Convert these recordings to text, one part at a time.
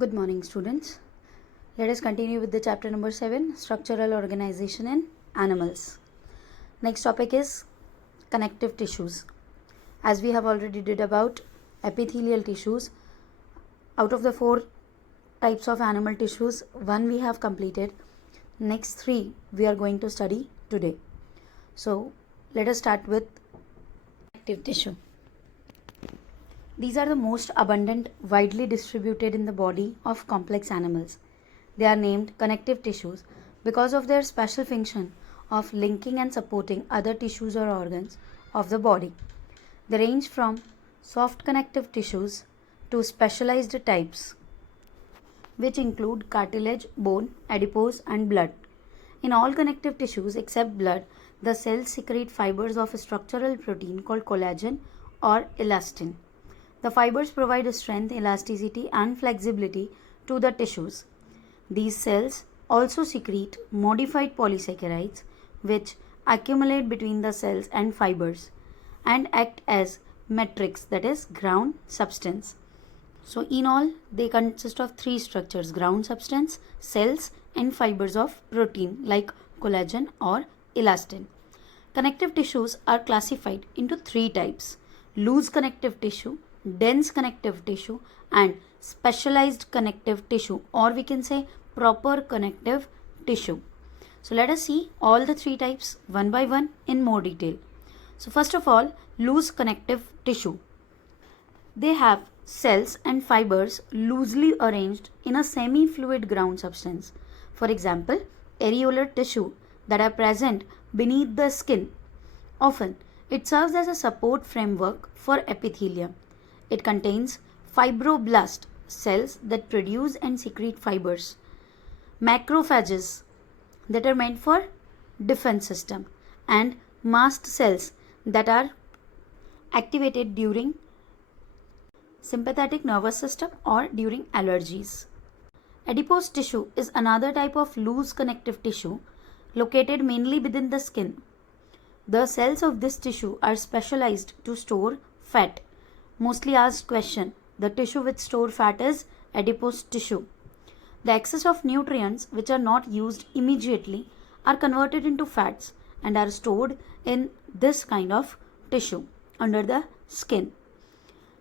Good morning, students. Let us continue with the chapter number 7, Structural Organization in Animals. Next topic is connective tissues. As we have already did about epithelial tissues, out of the 4 types of animal tissues, 1 we have completed. Next 3 we are going to study today. So, let us start with connective tissue. These are the most abundant, widely distributed in the body of complex animals. They are named connective tissues because of their special function of linking and supporting other tissues or organs of the body. They range from soft connective tissues to specialized types, which include cartilage, bone, adipose, and blood. In all connective tissues except blood, the cells secrete fibers of a structural protein called collagen or elastin. The fibers provide strength, elasticity, and flexibility to the tissues. These cells also secrete modified polysaccharides, which accumulate between the cells and fibers and act as matrix, that is, ground substance. So, in all, they consist of 3 structures: ground substance, cells, and fibers of protein like collagen or elastin. Connective tissues are classified into 3 types: loose connective tissue, dense connective tissue, and specialized connective tissue, or we can say proper connective tissue. So let us see all the 3 types one by one in more detail. So first of all, loose connective tissue. They have cells and fibers loosely arranged in a semi-fluid ground substance. For example, areolar tissue that are present beneath the skin. Often, it serves as a support framework for epithelium. It contains fibroblast cells that produce and secrete fibers, macrophages that are meant for defense system, and mast cells that are activated during sympathetic nervous system or during allergies. Adipose tissue is another type of loose connective tissue located mainly within the skin. The cells of this tissue are specialized to store fat. Mostly asked question: the tissue which store fat is adipose tissue. The excess of nutrients which are not used immediately are converted into fats and are stored in this kind of tissue under the skin.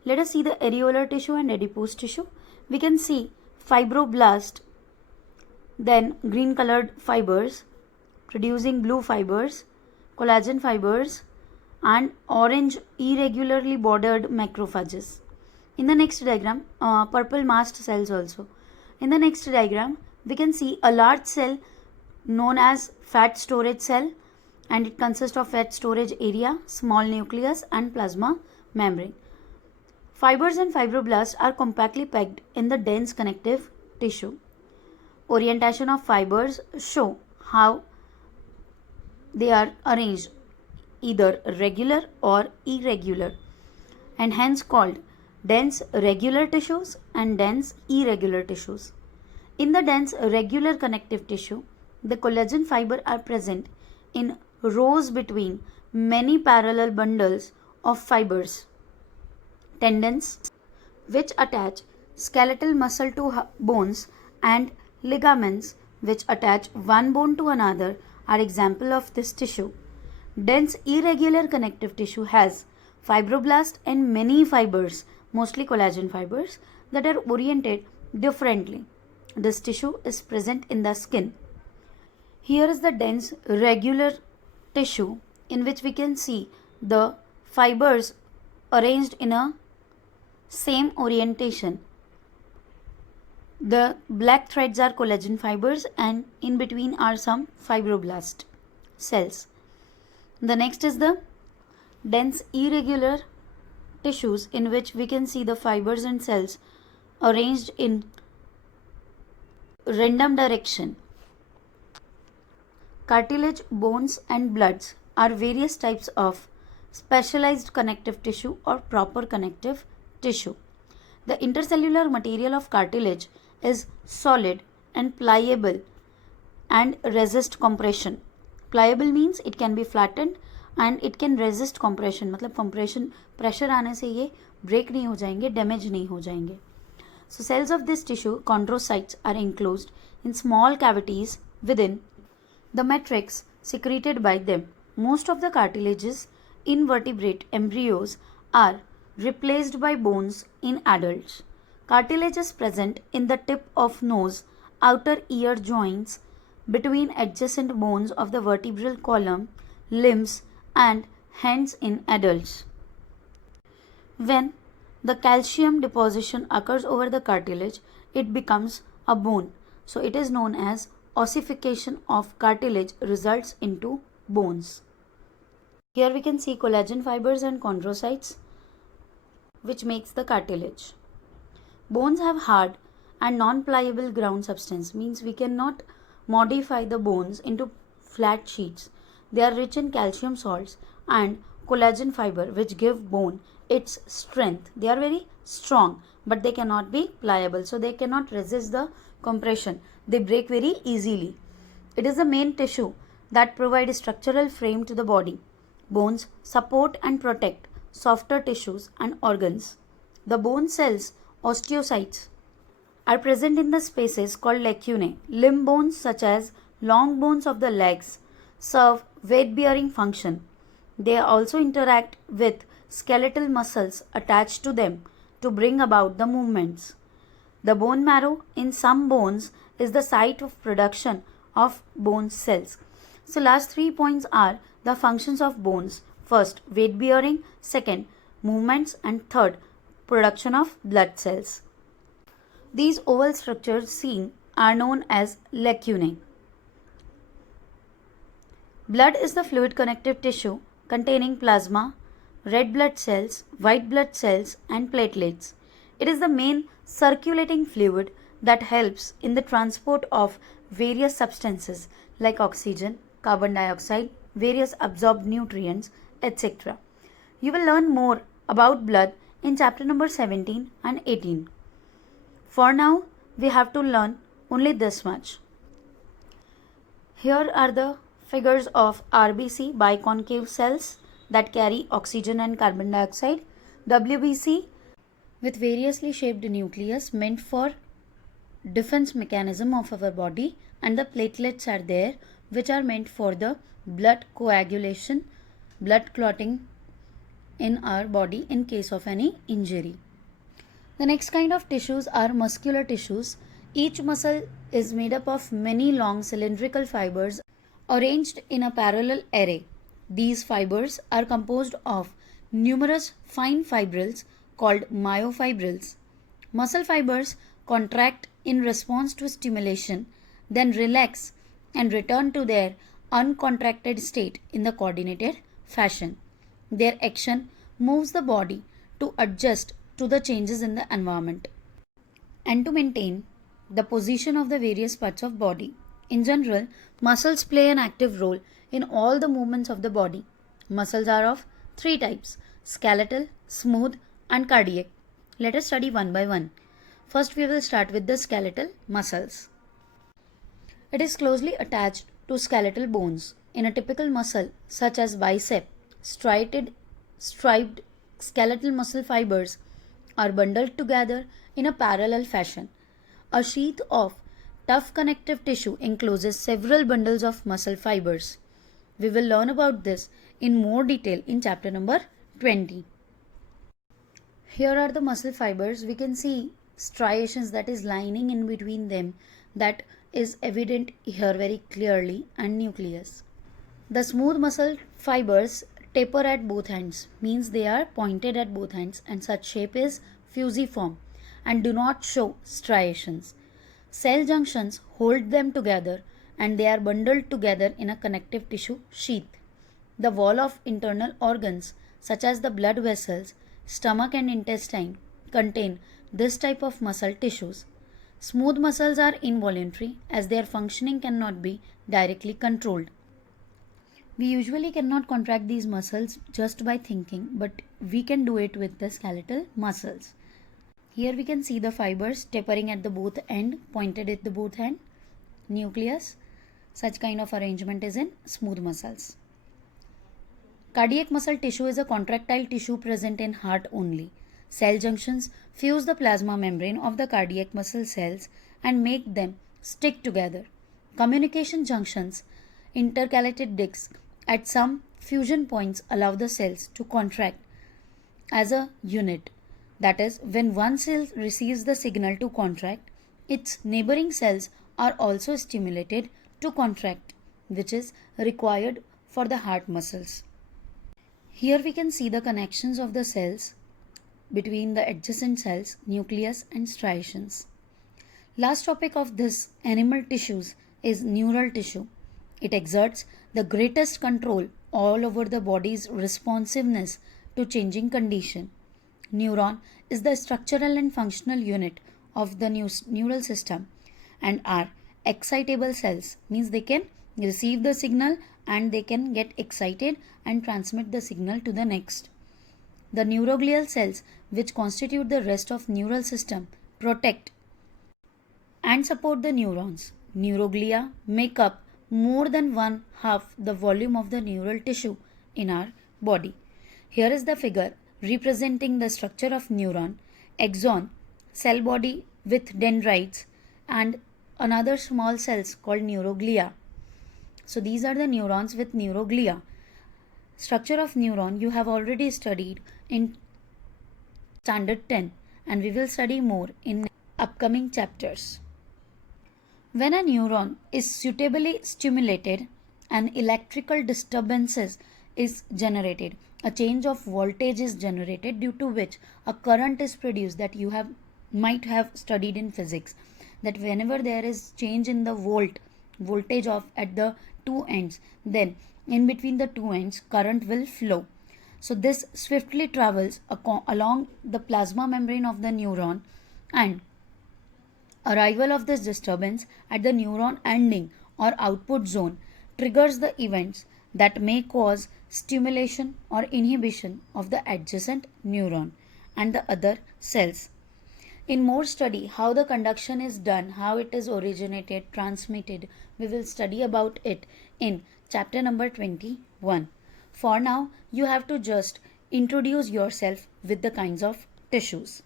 Let us see the areolar tissue and adipose tissue. We can see fibroblast, then green colored fibers producing blue fibers, collagen fibers, and orange irregularly bordered macrophages. In the next diagram, purple mast cells also. In the next diagram, we can see a large cell known as fat storage cell, and it consists of fat storage area, small nucleus, and plasma membrane. Fibers and fibroblasts are compactly packed in the dense connective tissue. Orientation of fibers show how they are arranged, either regular or irregular, and hence called dense regular tissues and dense irregular tissues. In the dense regular connective tissue, the collagen fiber are present in rows between many parallel bundles of fibers. Tendons, which attach skeletal muscle to bones, and ligaments, which attach one bone to another, are example of this tissue. Dense irregular connective tissue has fibroblast and many fibers, mostly collagen fibers, that are oriented differently. This tissue is present in the skin. Here is the dense regular tissue in which we can see the fibers arranged in a same orientation. The black threads are collagen fibers and in between are some fibroblast cells. The next is the dense irregular tissues in which we can see the fibers and cells arranged in random direction. Cartilage, bones, and bloods are various types of specialized connective tissue or proper connective tissue. The intercellular material of cartilage is solid and pliable and resist compression. Pliable means it can be flattened and it can resist compression, मतलब compression pressure आने से ये break नहीं हो जाएंगे, damage नहीं हो जाएंगे. So cells of this tissue, chondrocytes, are enclosed in small cavities within the matrix secreted by them. Most of the cartilages in vertebrate embryos are replaced by bones in adults. Cartilage is present in the tip of nose, outer ear joints, between adjacent bones of the vertebral column, limbs, and hands in adults. When the calcium deposition occurs over the cartilage, it becomes a bone. So it is known as ossification of cartilage results into bones. Here we can see collagen fibers and chondrocytes which makes the cartilage. Bones have hard and non-pliable ground substance, means we cannot modify the bones into flat sheets. They are rich in calcium salts and collagen fiber which give bone its strength. They are very strong but they cannot be pliable, so they cannot resist the compression. They break very easily. It is the main tissue that provides structural frame to the body. Bones support and protect softer tissues and organs. The bone cells, osteocytes, are present in the spaces called lacunae. Limb bones such as long bones of the legs serve weight-bearing function. They also interact with skeletal muscles attached to them to bring about the movements. The bone marrow in some bones is the site of production of bone cells. So last 3 points are the functions of bones. First, weight bearing. Second, movements. And third, production of blood cells. These oval structures seen are known as lacunae. Blood is the fluid connective tissue containing plasma, red blood cells, white blood cells, and platelets. It is the main circulating fluid that helps in the transport of various substances like oxygen, carbon dioxide, various absorbed nutrients, etc. You will learn more about blood in chapter number 17 and 18. For now, we have to learn only this much. Here are the figures of RBC, biconcave cells that carry oxygen and carbon dioxide, WBC with variously shaped nucleus meant for defense mechanism of our body, and the platelets are there which are meant for the blood coagulation, blood clotting in our body in case of any injury. The next kind of tissues are muscular tissues. Each muscle is made up of many long cylindrical fibers arranged in a parallel array. These fibers are composed of numerous fine fibrils called myofibrils. Muscle fibers contract in response to stimulation, then relax and return to their uncontracted state in the coordinated fashion. Their action moves the body to adjust to the changes in the environment and to maintain the position of the various parts of body. In general, muscles play an active role in all the movements of the body. Muscles are of 3 types: skeletal, smooth, and cardiac. Let us study one by one. First, we will start with the skeletal muscles. It is closely attached to skeletal bones. In a typical muscle such as bicep, striped skeletal muscle fibers are bundled together in a parallel fashion. A sheath of tough connective tissue encloses several bundles of muscle fibers. We will learn about this in more detail in chapter number 20. Here are the muscle fibers. We can see striations, that is lining in between them, that is evident here very clearly, and nucleus. The smooth muscle fibers taper at both ends, means they are pointed at both ends, and such shape is fusiform and do not show striations. Cell junctions hold them together and they are bundled together in a connective tissue sheath. The wall of internal organs such as the blood vessels, stomach and intestine contain this type of muscle tissues. Smooth muscles are involuntary as their functioning cannot be directly controlled. We usually cannot contract these muscles just by thinking, but we can do it with the skeletal muscles. Here we can see the fibers tapering at the both end, pointed at the both end, nucleus. Such kind of arrangement is in smooth muscles. Cardiac muscle tissue is a contractile tissue present in heart only. Cell junctions fuse the plasma membrane of the cardiac muscle cells and make them stick together. Communication junctions, intercalated discs at some fusion points allow the cells to contract as a unit. That is, when one cell receives the signal to contract, its neighboring cells are also stimulated to contract, which is required for the heart muscles. Here we can see the connections of the cells between the adjacent cells, nucleus and striations. Last topic of this animal tissues is neural tissue. It exerts the greatest control all over the body's responsiveness to changing condition. Neuron is the structural and functional unit of the neural system and are excitable cells, means they can receive the signal and they can get excited and transmit the signal to the next. The neuroglial cells, which constitute the rest of neural system, protect and support the neurons. Neuroglia make up more than one half the volume of the neural tissue in our body. Here is the figure representing the structure of neuron, axon, cell body with dendrites and another small cells called neuroglia. So these are the neurons with neuroglia. Structure of neuron you have already studied in standard 10 and we will study more in upcoming chapters. When a neuron is suitably stimulated, an electrical disturbances is generated. A change of voltage is generated due to which a current is produced that you might have studied in physics. That whenever there is change in the voltage of at the two ends, then in between the two ends current will flow. So this swiftly travels along the plasma membrane of the neuron, and arrival of this disturbance at the neuron ending or output zone triggers the events that may cause stimulation or inhibition of the adjacent neuron and the other cells. In more study how the conduction is done, how it is originated, transmitted, we will study about it in chapter number 21. For now, you have to just introduce yourself with the kinds of tissues.